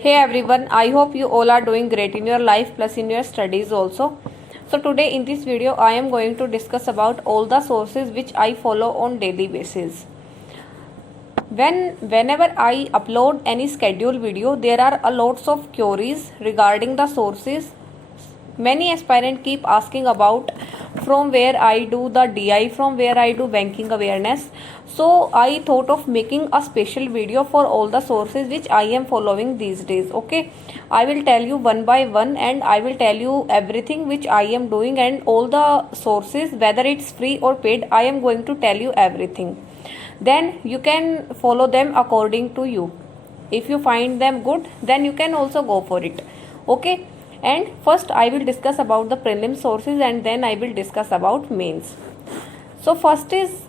Hey everyone, I hope you all are doing great in your life plus in your studies also. So today in this video I am going to discuss about all the sources which I follow on daily basis. Whenever I upload any schedule video, there are a lots of queries regarding the sources. Many aspirants keep asking about from where I do the DI, from where I do banking awareness. So I thought of making a special video for all the sources which I am following these days. Okay, I will tell you one by one and I will tell you everything which I am doing and all the sources, whether it's free or paid, I am going to tell you everything. Then you can follow them according to you. If you find them good, then you can also go for it. Okay. And first I will discuss about the prelim sources and then I will discuss about mains. So first is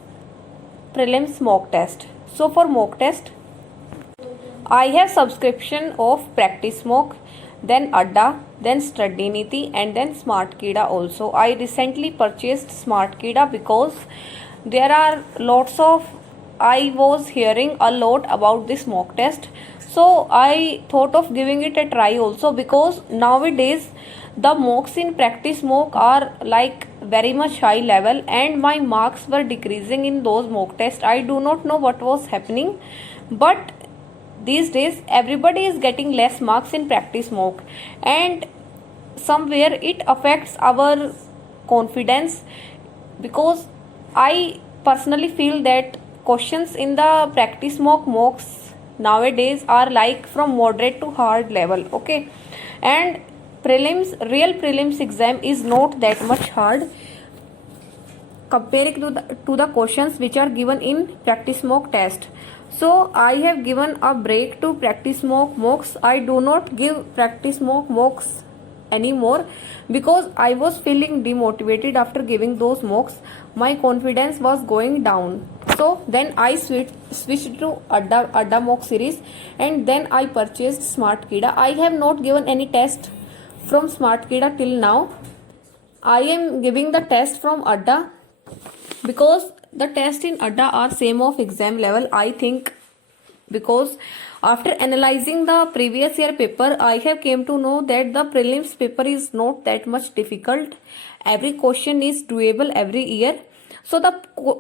prelims mock test. So for mock test, I have subscription of Practice Mock, then Adda, then Study Niti and then Smart Kida also. I recently purchased Smart Kida because there are lots of, I was hearing a lot about this mock test. So I thought of giving it a try also, because nowadays the mocks in Practice Mock are like very much high level and my marks were decreasing in those mock tests. I do not know what was happening, but these days everybody is getting less marks in Practice Mock and somewhere it affects our confidence, because I personally feel that questions in the Practice Mock mocks nowadays are like from moderate to hard level. Okay, and real prelims exam is not that much hard comparing to the questions which are given in Practice Mock test. So I have given a break to Practice Mock mocks. I do not give Practice Mock mocks anymore because I was feeling demotivated after giving those mocks. My confidence was going down. So then I switched to Adda mock series and then I purchased Smart Kida. I have not given any test from Smart Kida till now. I am giving the test from Adda because the test in Adda are same of exam level, I think, because after analyzing the previous year paper, I have came to know that the prelims paper is not that much difficult. Every question is doable every year. So the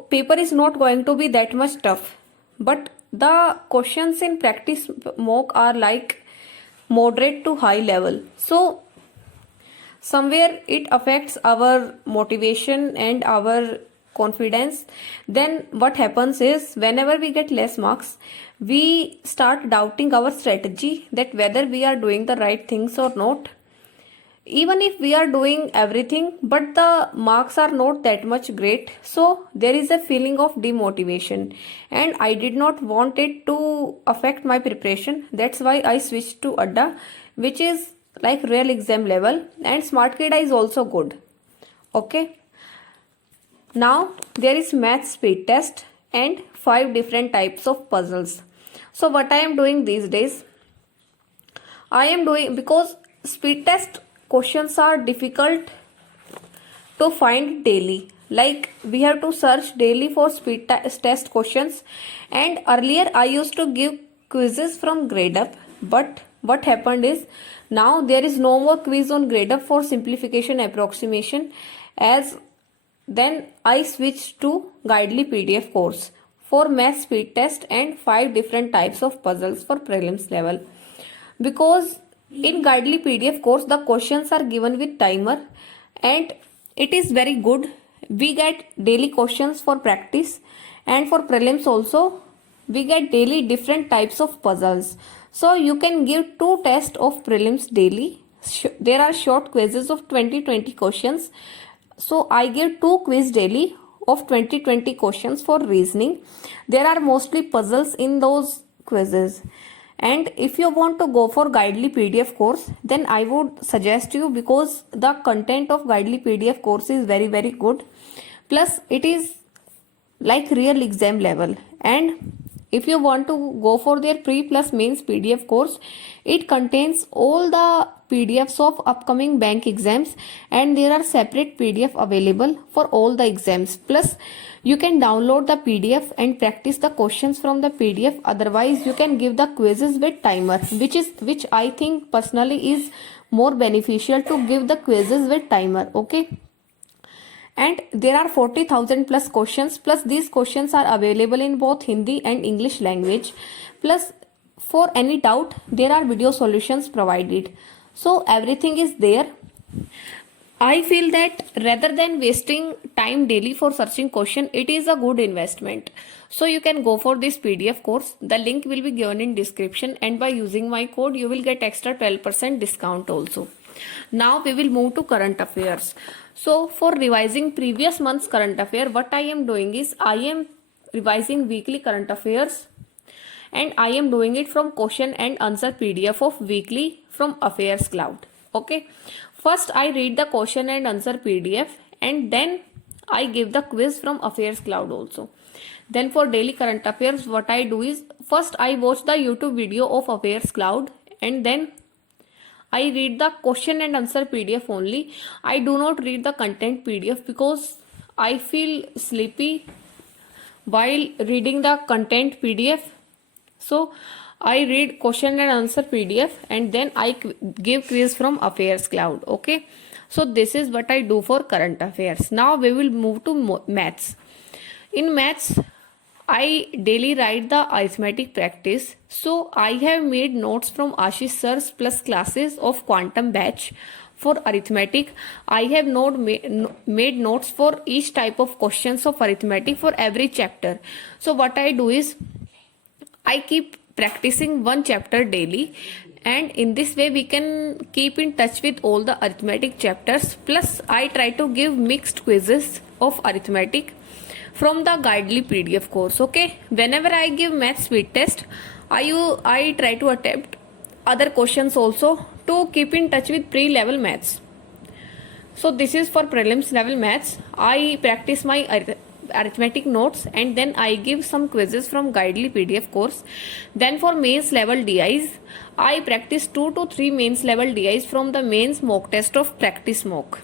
paper is not going to be that much tough. But the questions in Practice Mock are like moderate to high level. So somewhere it affects our motivation and our confidence. Then what happens is, whenever we get less marks, we start doubting our strategy, that whether we are doing the right things or not. Even if we are doing everything but the marks are not that much great, so there is a feeling of demotivation and I did not want it to affect my preparation. That's why I switched to Adda, which is like real exam level, and Smart Kida is also good. Okay. Now there is math speed test and 5 different types of puzzles. So what I am doing these days, I am doing, because speed test questions are difficult to find daily, like we have to search daily for speed test questions, and earlier I used to give quizzes from grade up, but what happened is now there is no more quiz on grade up for simplification approximation, as then I switched to Guidely PDF course for math speed test and 5 different types of puzzles for prelims level. Because in Guidely PDF course the questions are given with timer and it is very good. We get daily questions for practice, and for prelims also we get daily different types of puzzles. So you can give 2 tests of prelims daily. There are short quizzes of 20 questions. So I give 2 quiz daily of 20 questions for reasoning. There are mostly puzzles in those quizzes. And if you want to go for Guidely PDF course, then I would suggest you, because the content of Guidely PDF course is very good. Plus it is like real exam level and if you want to go for their pre plus mains PDF course, it contains all the PDFs of upcoming bank exams, and there are separate PDF available for all the exams. Plus you can download the PDF and practice the questions from the PDF. Otherwise you can give the quizzes with timer, which I think personally is more beneficial to give the quizzes with timer. Okay, and there are 40,000 plus questions, plus these questions are available in both Hindi and English language. Plus for any doubt there are video solutions provided, so everything is there. I feel that rather than wasting time daily for searching question, it is a good investment. So you can go for this PDF course. The link will be given in description, and by using my code you will get extra 12% discount also. Now we will move to current affairs. So for revising previous month's current affair, what I am doing is I am revising weekly current affairs, and I am doing it from question and answer PDF of weekly from Affairs Cloud. Okay, first I read the question and answer PDF, and then I give the quiz from Affairs Cloud also. Then for daily current affairs, what I do is first I watch the YouTube video of Affairs Cloud, and then I read the question and answer PDF only. I do not read the content PDF because I feel sleepy while reading the content PDF. So I read question and answer PDF, and then I give quiz from Affairs Cloud. Okay, so this is what I do for current affairs. Now we will move to maths. In maths, I daily write the arithmetic practice. So I have made notes from Ashish sir's plus classes of quantum batch for arithmetic. I have made notes for each type of questions of arithmetic for every chapter. So what I do is I keep practicing one chapter daily, and in this way we can keep in touch with all the arithmetic chapters. Plus I try to give mixed quizzes of arithmetic from the Guidely PDF course. Okay, whenever I give math speed test, I try to attempt other questions also to keep in touch with pre-level maths. So this is for prelims level maths. I practice my arithmetic notes, and then I give some quizzes from Guidely PDF course. Then for mains level DIs, I practice 2 to 3 mains level DIs from the mains mock test of practice mock.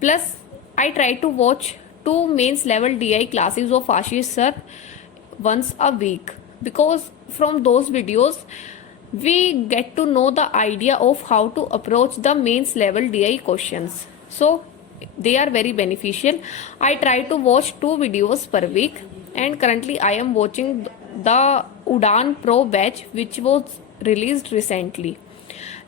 Plus I try to watch 2 mains level DI classes of Ashish sir once a week, because from those videos we get to know the idea of how to approach the mains level DI questions. So they are very beneficial. I try to watch 2 videos per week, and currently I am watching the Udan Pro batch which was released recently.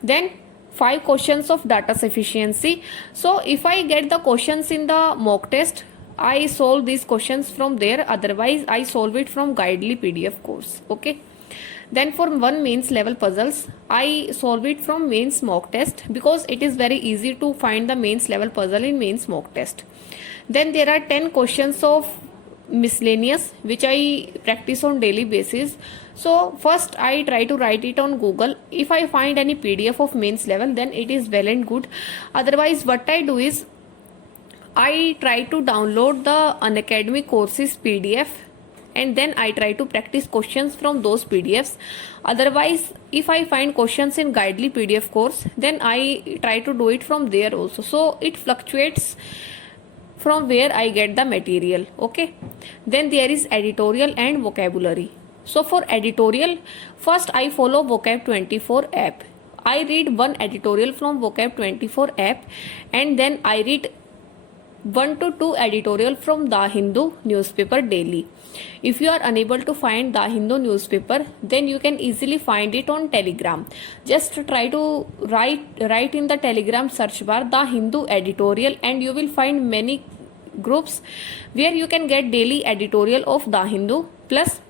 Then 5 questions of data sufficiency. So if I get the questions in the mock test, I solve these questions from there. Otherwise I solve it from Guidely PDF course. Okay, then for 1 mains level puzzles, I solve it from mains mock test, because it is very easy to find the mains level puzzle in mains mock test. Then there are 10 questions of miscellaneous which I practice on daily basis. So first I try to write it on Google. If I find any PDF of mains level, then it is well and good. Otherwise what I do is I try to download the Unacademy courses PDF, and then I try to practice questions from those PDFs. Otherwise if I find questions in Guidely PDF course, then I try to do it from there also. So it fluctuates from where I get the material. Okay, then there is editorial and vocabulary. So for editorial, first I follow Vocab 24 app. I read one editorial from Vocab 24 app, and then I read 1 to 2 editorial from The Hindu newspaper daily. If you are unable to find The Hindu newspaper, then you can easily find it on Telegram. Just try to write in the Telegram search bar The Hindu editorial, and you will find many groups where you can get daily editorial of The Hindu. Plus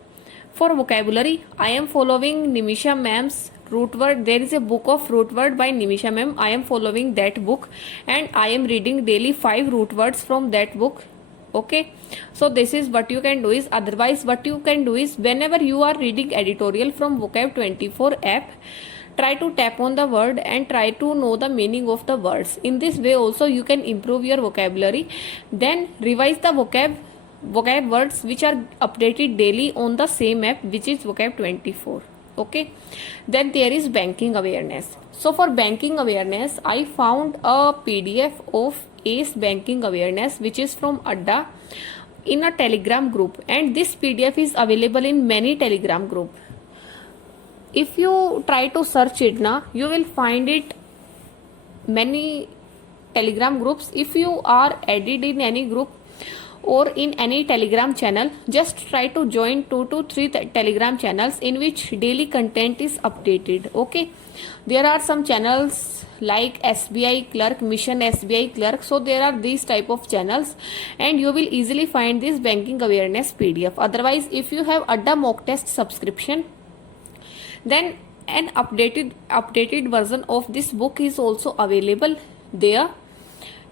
for vocabulary, I am following Nimisha ma'am's root word. There is a book of root word by Nimisha ma'am. I am following that book, and I am reading daily 5 root words from that book. Okay, so this is what you can do is. Otherwise what you can do is, whenever you are reading editorial from Vocab 24 app, try to tap on the word and try to know the meaning of the words. In this way also you can improve your vocabulary. Then revise the vocab vocab words which are updated daily on the same app, which is vocab 24. Okay, then there is banking awareness. So for banking awareness, I found a PDF of ACE banking awareness, which is from Adda, in a Telegram group, and this PDF is available in many Telegram group. If you try to search it now, you will find it many Telegram groups. If you are added in any group or in any Telegram channel, just try to join 2 to 3 Telegram channels in which daily content is updated. Okay, there are some channels like SBI Clerk, Mission SBI Clerk. So there are these type of channels, and you will easily find this banking awareness PDF. Otherwise, if you have Adda mock test subscription, then an updated version of this book is also available there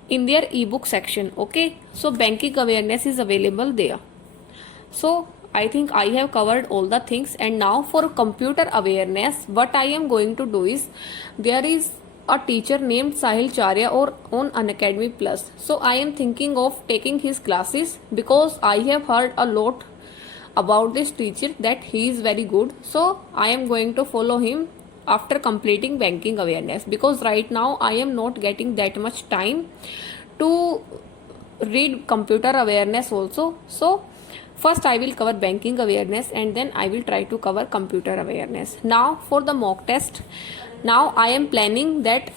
in their ebook section. Okay, so banking awareness is available there. So I think I have covered all the things. And now for computer awareness, what I am going to do is, there is a teacher named Sahil Charya or on Unacademy Plus. So I am thinking of taking his classes because I have heard a lot about this teacher, that he is very good. So I am going to follow him after completing banking awareness, because right now I am not getting that much time to read computer awareness also. So first I will cover banking awareness, and then I will try to cover computer awareness. Now for the mock test, now I am planning that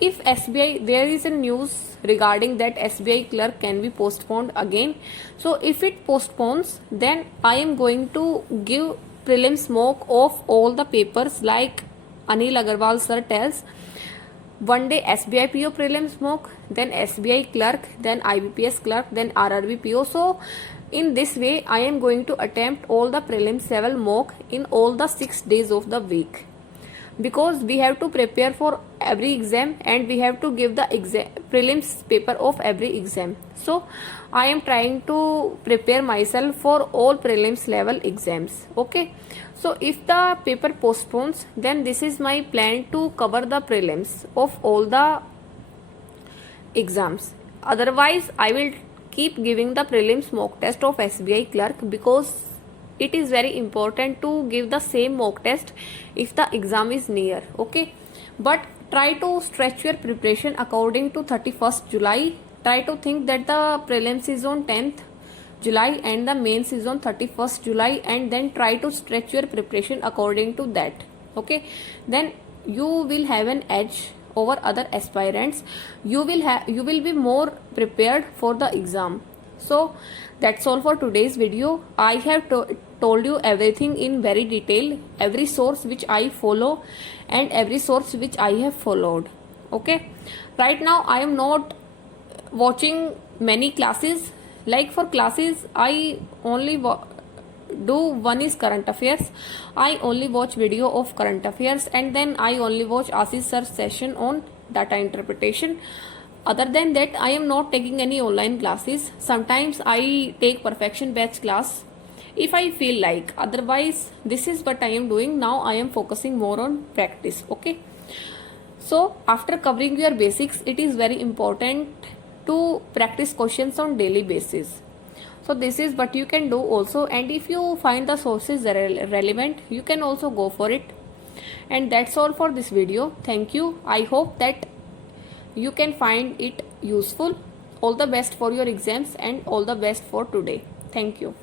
if SBI, there is a news regarding that SBI clerk can be postponed again. So if it postpones, then I am going to give prelims mock of all the papers, like Anil Agarwal sir tells. One day SBI PO prelims mock, then SBI clerk, then IBPS clerk, then RRB PO. So in this way I am going to attempt all the prelims level mock in all the 6 days of the week, because we have to prepare for every exam and we have to give the prelims paper of every exam. So I am trying to prepare myself for all prelims level exams. Okay, so if the paper postpones, then this is my plan to cover the prelims of all the exams. Otherwise I will keep giving the prelims mock test of SBI clerk, because it is very important to give the same mock test if the exam is near. Okay, but try to stretch your preparation according to 31st July. Try to think that the prelims is on 10th July and the mains is on 31st July, and then try to stretch your preparation according to that. Okay, then you will have an edge over other aspirants. You will be more prepared for the exam. So that's all for today's video. I have told you everything in very detail, every source which I follow and every source which I have followed. Okay, right now I am not watching many classes. Like for classes, I only do one is current affairs. I only watch video of current affairs, and then I only watch Ashish sir's session on data interpretation. Other than that, I am not taking any online classes. Sometimes I take perfection batch class if I feel like. Otherwise, this is what I am doing now. I am focusing more on practice. Okay, so after covering your basics, it is very important to practice questions on daily basis. So this is what you can do also, and if you find the sources relevant, you can also go for it. And that's all for this video. Thank you. I hope that you can find it useful. All the best for your exams and all the best for today. Thank you.